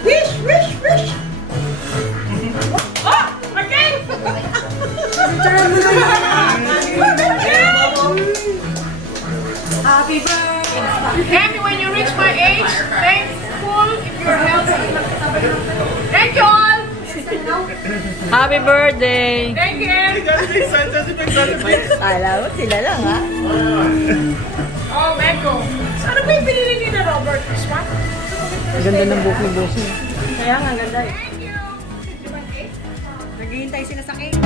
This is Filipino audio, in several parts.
Wish, wish, wish. Oh, again. Happy birthday. And when you reach my age, thankful if you're healthy. Thank you all. Happy birthday! Thank you. Alam mo, sila lang ha. Oh, Meko. Ano ba yung pinili ni na Robert? This one? Ang ganda ng buhok ni Bossing. Kaya nga, ganda eh. Thank you. Naghihintay sila sa cake.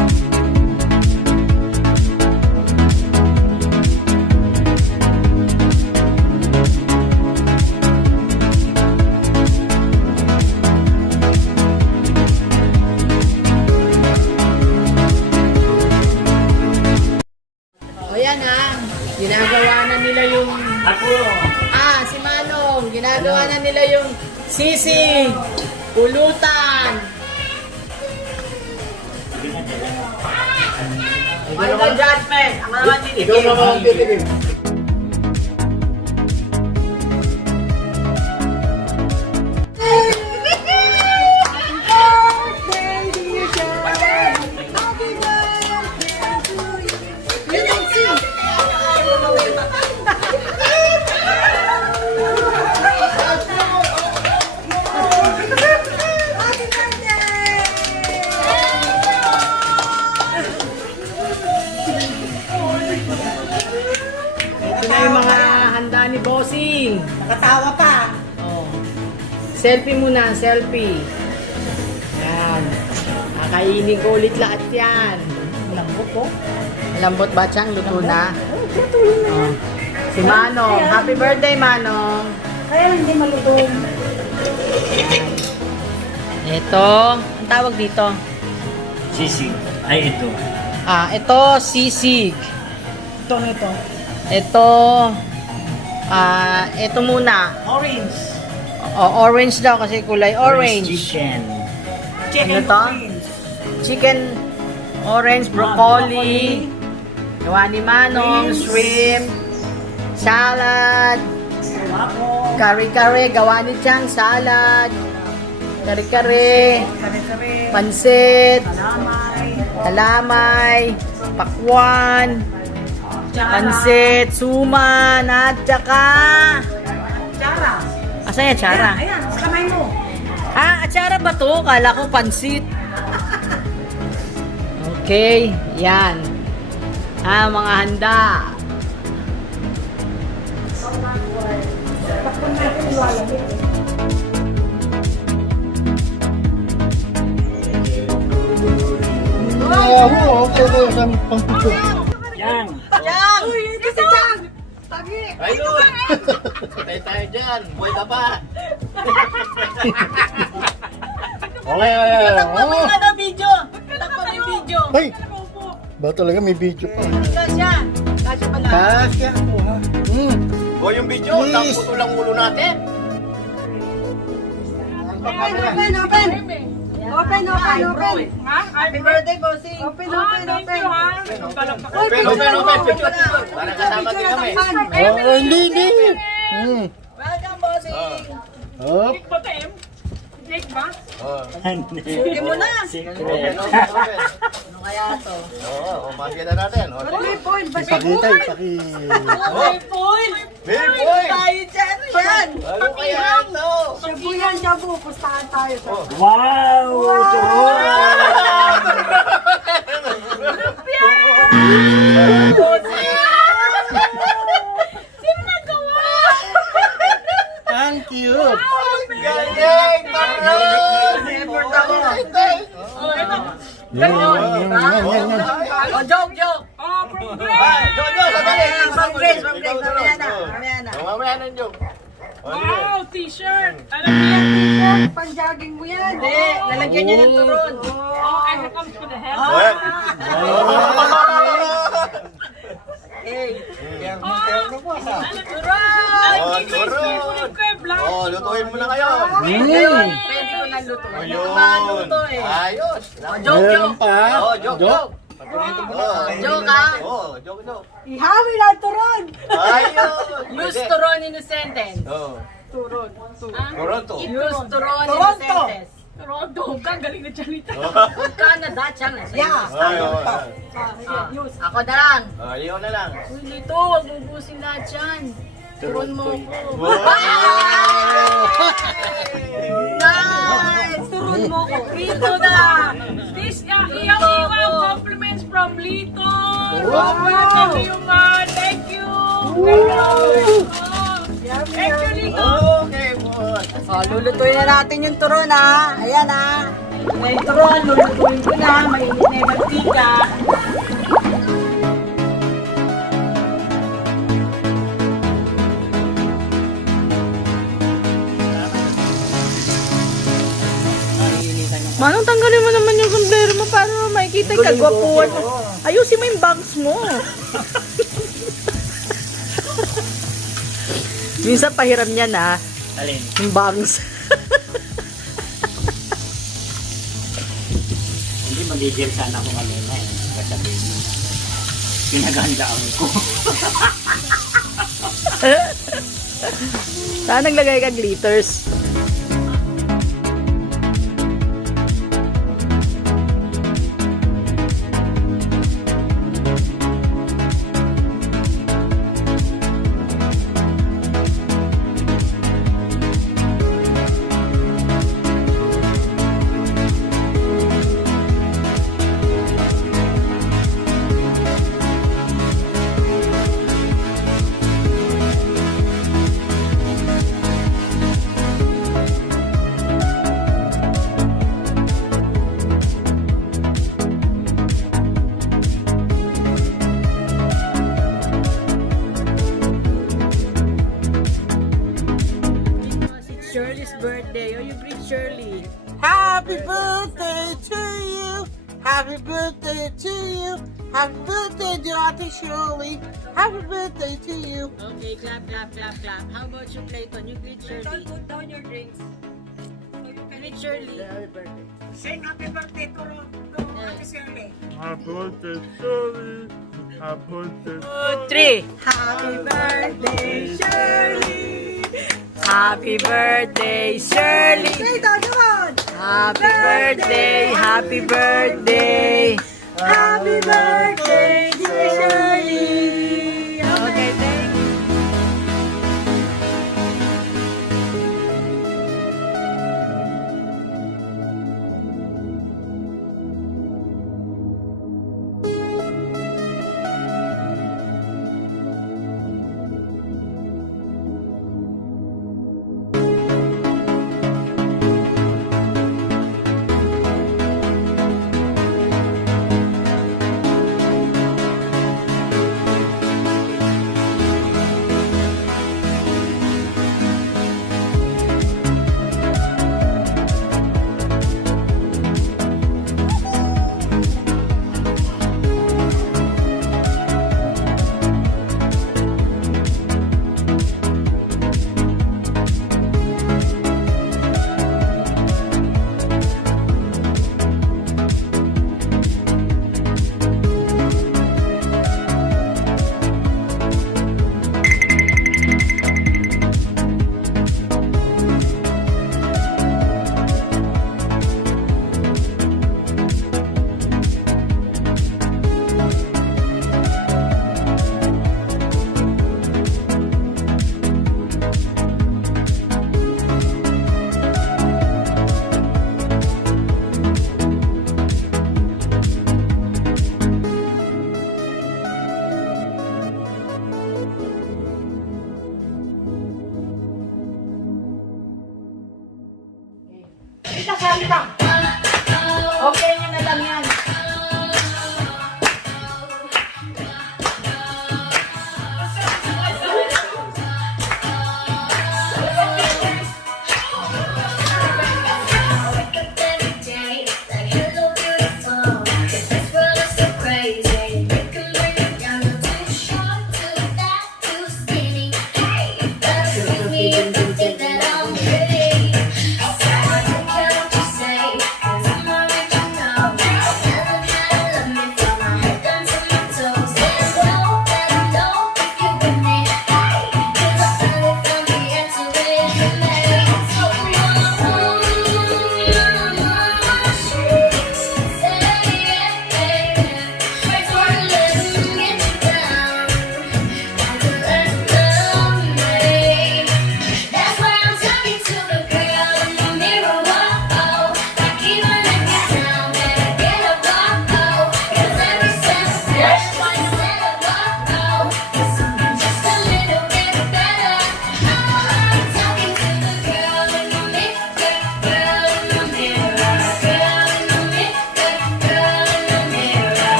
O yan ha, ginagawa na nila yung... Ako! Si Manong, ginagawa na nila yung sisig, pulutan. Final judgment. Ang naman Ikaw titikim. naman ang titikim. Ito na yung mga handa ni Bossing. Nakatawa pa. Oh. Selfie muna, selfie. Yan. Kakainin ko ulit lahat yan. Lambot po. Lambot ba siyang luto na? Oh. Si Manong. Happy birthday, Manong. Kaya hindi malutong. Ito, ang tawag dito? Sisig. Ay, ito. Ito, sisig. Ito na ito. Ito muna. Orange. Orange daw kasi kulay orange. Chicken. Ano to? Chicken, orange, broccoli. Gawa ni Manong, shrimp, salad, kare-kare, gawa ni Chang, salad, kare-kare, pansit, kalamay, pakwan, pansit, suman, at saka... Chara. Asan yung tsara? Ayan, sa kamay mo. Atsara ba to? Kala ko pansit. Okay, yan. Mga handa. Yan. Chang! Uy, ito si Chang! Tabi! Ayun! Patay tayo dyan. Buhay ka pa. Okay. Takpan mo yung ano, video! Takpan mo yung video! Ay! Ba talaga may video pa? Kasya! Kasya pala! Kasya ako ha. O yung video, Please. tapos ito lang ulo natin. Open, open, open! Open, open, open! Ha? Happy birthday, bossing! Open, open, Thank open! you, ha? Open. Picture. Para kasama din kami. Oh, hindi. Welcome, bossing! Hop. Cake ba, Tem? Cake ba? Sugi mo na! Open. Ano kaya to? Oo, makikita natin. May point ba siya? Ipakita, May point! May point! Tayo dyan! Yan! Ano kaya ito? Shabu yan, shabu! Pustahan tayo sa... Wow! Ang cute. Galing! Effort ako! Yan. Oh, joke, joke! Oh, from Grace! Ay, Jojo, sandali! From Grace, from Grace. Mamaya na, mamaya na. Mamaya na yung joke. Wow, t-shirt! Alam niyo yan, t-shirt? Pang-jogging mo yan. Hindi, lalagyan niya ng turon. Oh, and here comes for the head. Pwede ko lang lutuin. Ayun. Maluto eh. Ayos. Joke, Meron joke. pa. Oh, joke, joke. Joke, ha? Oh, joke, joke. Ihawi lang turon. Ayun. Use turon in a sentence. Oh. Turon. Toronto. Use turon in a Toronto. sentence. Toronto, kang galing na Charita. Canada, Chang na Yeah. Use. Ako na lang. Ayaw na lang. Uy, Lito, huwag mo busin lahat yan. Turon mo ko. Nice. Turon mo ko. Lito na. This, iyaw-iyaw compliments from Lito. Wow. Thank you, man. Thank you. Thank you. Thank you, Lito. Okay, boss. Oh, lulutuin na natin yung turon ha. Ayan ha. May turon, lulutuin ko na. Mainit na yung mantika. Manong, tanggalin mo naman yung sombrero mo para makikita yung kagwapuan mo. Ayusin mo yung bangs mo. Minsan pahiram niya na. Alin? Yung bangs. Hindi magigil sana kung ano na eh. Kasabihin mo. Pinaghandaan ko. Saan naglagay ka glitters? It's Shirley's birthday. Oh, you greet Shirley. Happy birthday to you. Happy birthday to you. Happy birthday, dear Ate Shirley. Happy birthday to you. Okay, clap, clap, clap, clap. How about you, Clayton? You greet Shirley. Put down your drinks. Greet Shirley. Sing happy birthday to Ate Shirley. Happy birthday, sorry. Happy birthday. 2, 3. Happy birthday, Shirley. Happy birthday, Shirley. Dito, come on. Happy birthday, happy birthday. Happy birthday, dear Shirley. Okay, thank you.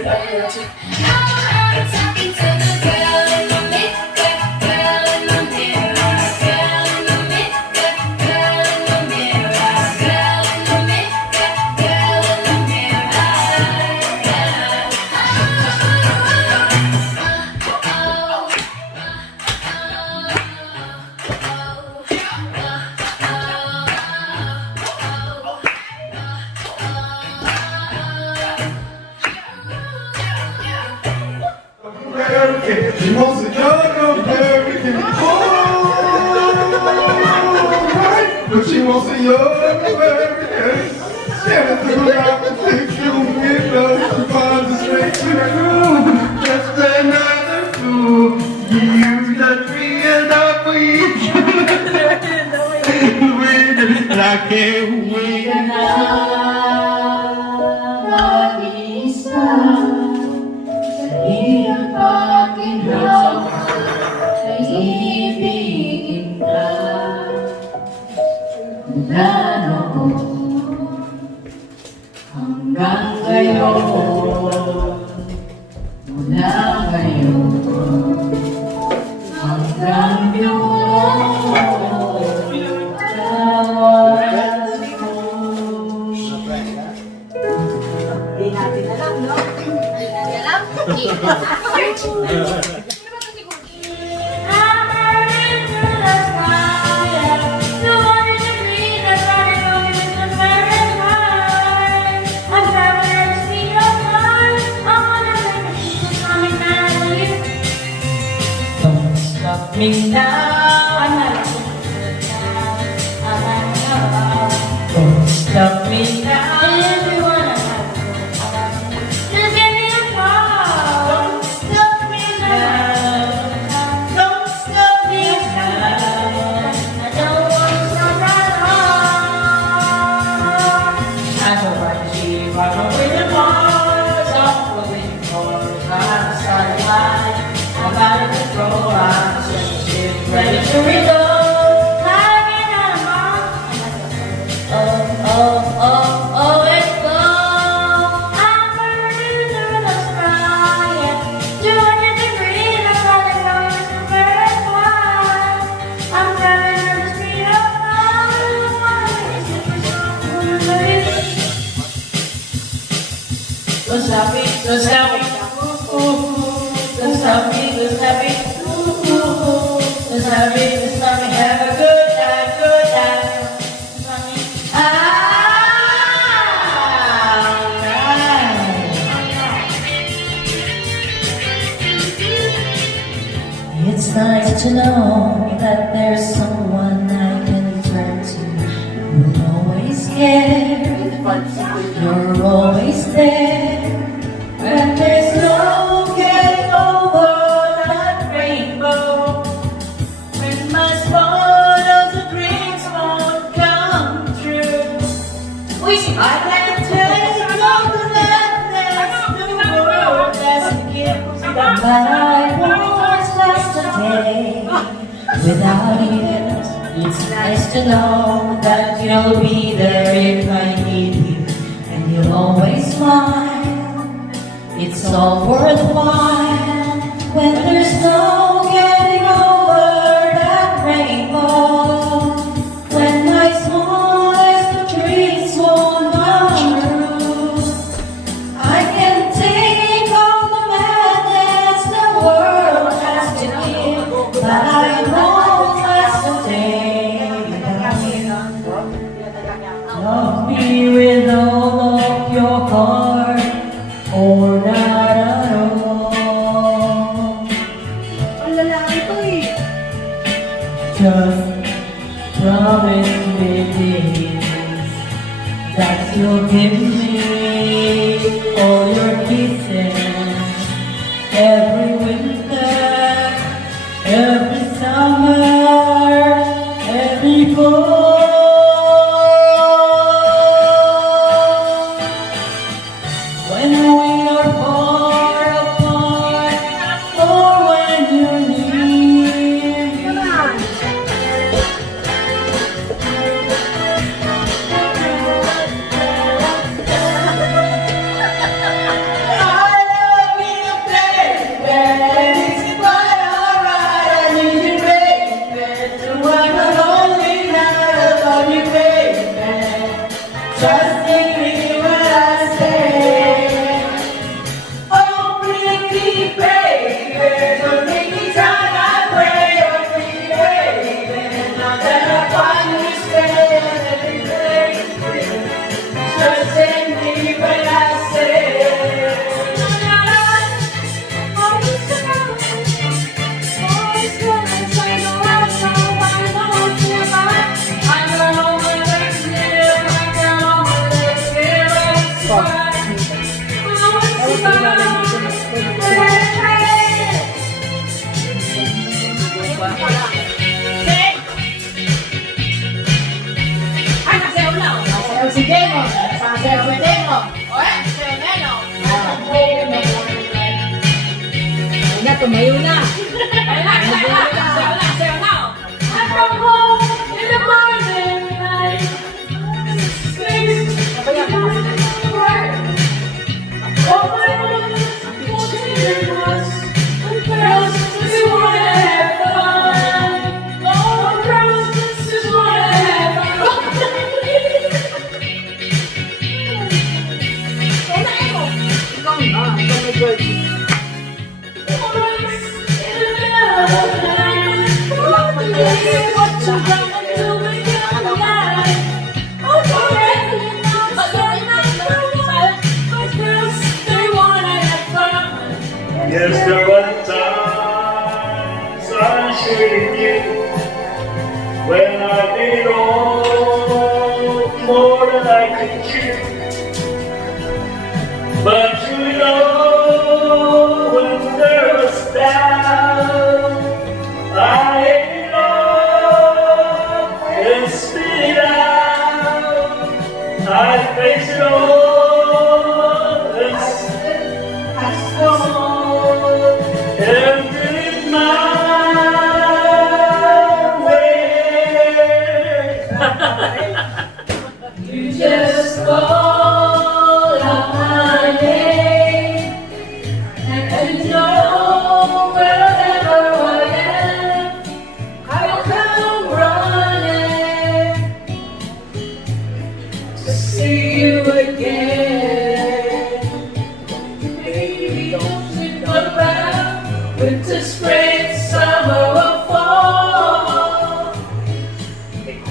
American. She wants a young American. Right, but she wants a young American. Standing through life and think you'll get love. She finds a straight to the groove. Just another fool. You touch me and I bleed. And I can't wait. Hanggang ngayon, mula ngayon, hanggang yun, tawagan mo. Hindi natin alam, no? Hindi natin alam. Stop me now. Don't stop me now. Just give me a call. Don't stop me now. Don't stop me now. I don't want to stop right on. I know I keep on with Mars. I'm going for I'm starting life. I'm out of control. I'm just ready to reload. Oh, it's gone. I'm burning through the sky, yeah. 200 degrees, I'm running on the first one. I'm driving at the speed of light. So happy, so happy, so happy, so happy, so happy, so happy, have a good time, good time. It's nice to know that there's someone I can turn to. You'll always care, you're always there. And there's no getting over that rainbow. When my spot of the dreams won't come true. I can take all the madness the world has to give. But I won't last a day without you. It's nice to know that you'll be there if I need you. And you'll always smile. It's all worthwhile when there's no getting over that rainbow. When my smallest dreams won't come true, I can take all the madness the world has to give, but I won't last a day without you. Love me with all of your heart, or not at all. Ang lalaki to eh. Just promise me this, that you'll give me all your kisses every winter, every summer, every fall. When we are far apart, or when you're near me. I Si Demo. Sasayaw si Demo. Una, tumayo na. I come home in the morning light. Oh my goodness, it was girls just wanna have fun. Oh, girls just wanna have fun. Yes, there were times I should've knew when I did all more than I could chew. But you know, when there was doubt, I ate it all and spit it out. I faced it all and I saw. And did it my way. You just call out my name, and you know wherever I am, I'll come running to see you again. Baby, don't think about winter, spring, summer, or fall.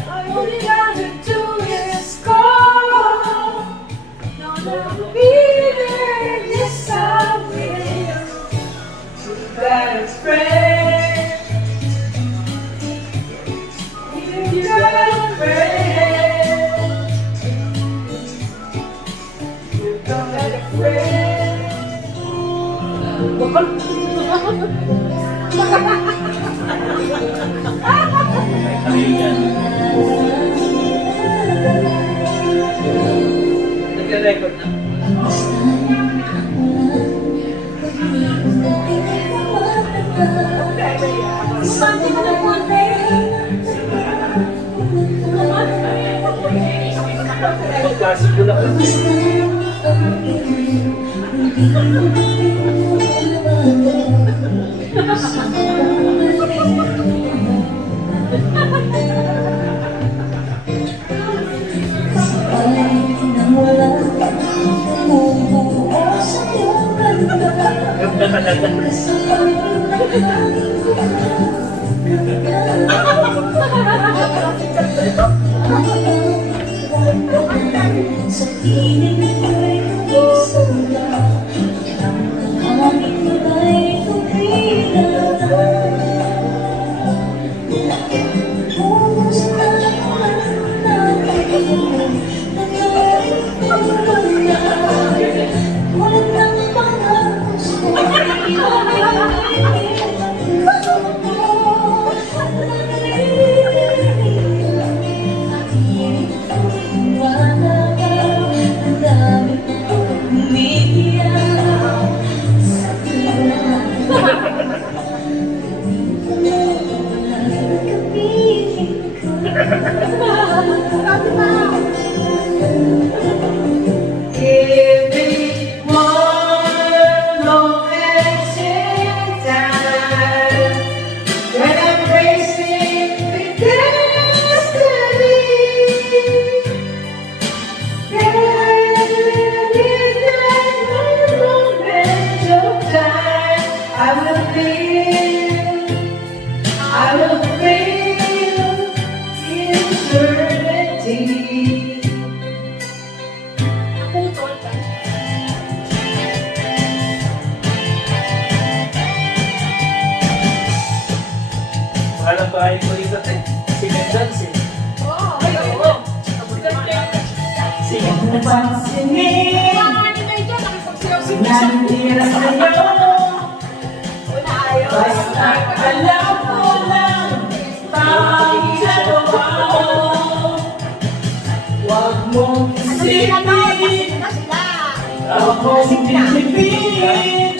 All you gotta do is call. No, I'll be there. Yes, I will. So that it's friend. You got a friend. You got a friend. Nagre-record na. Pagkasip ko lang. Sa piling ko'y isang lang, ang aming kulay tumilang. Kung saan natin nangyari ko na, walang pangako Give me one romantic time when I'm racing with destiny. And in that moment of time, I will feel eternity. Alam ba ko dito, te? Si Mendance. Napansinin Nanira sa'yo. Basta alam ko lang tamang ginagawa mo. Huwag mong isipin, akong bibigin.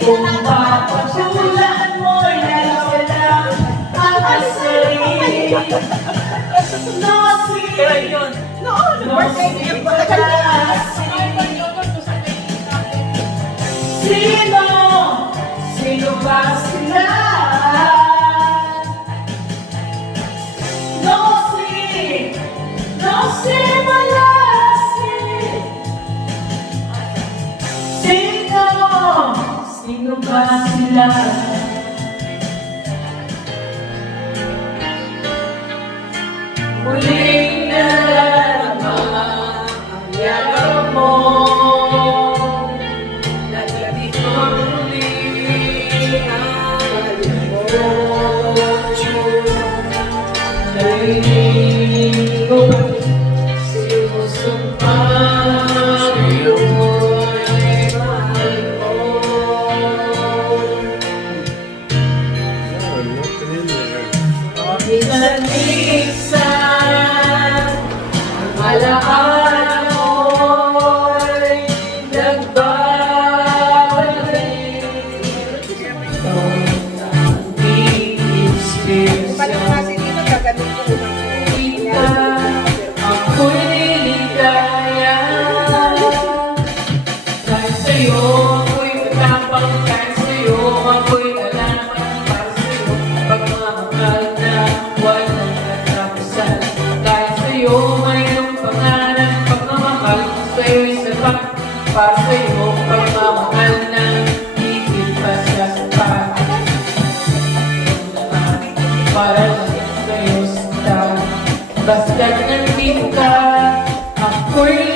Kung papatulan mo'y nalawalang ang sarili. No, sige. No, sige. Sino? Sino ba sila? No, sige. No, sige. Sino? Sino ba sila? Muling nadarama ang yaram mo. Naglabi ko muli ang alam mo. Narinig ko ba sinusumpa mo'y mahal mo. Minsan-minsan ang alaala mo'y nagbabalik. Ang kita, ako'y niligaya. Dahil sa'yo, ako'y matapang. Dahil sa'yo, ako'y alaman. Para sa'yo, pagmamahal na walang katapusan. Dahil sa'yo, mayroong pangalan. Pagmamahal ko sa'yo'y sapat. Para sa'yo, pagmamahal na higit pa sa sapat. Para lang sa'yo sa tao. Basta't nandito ka, ako'y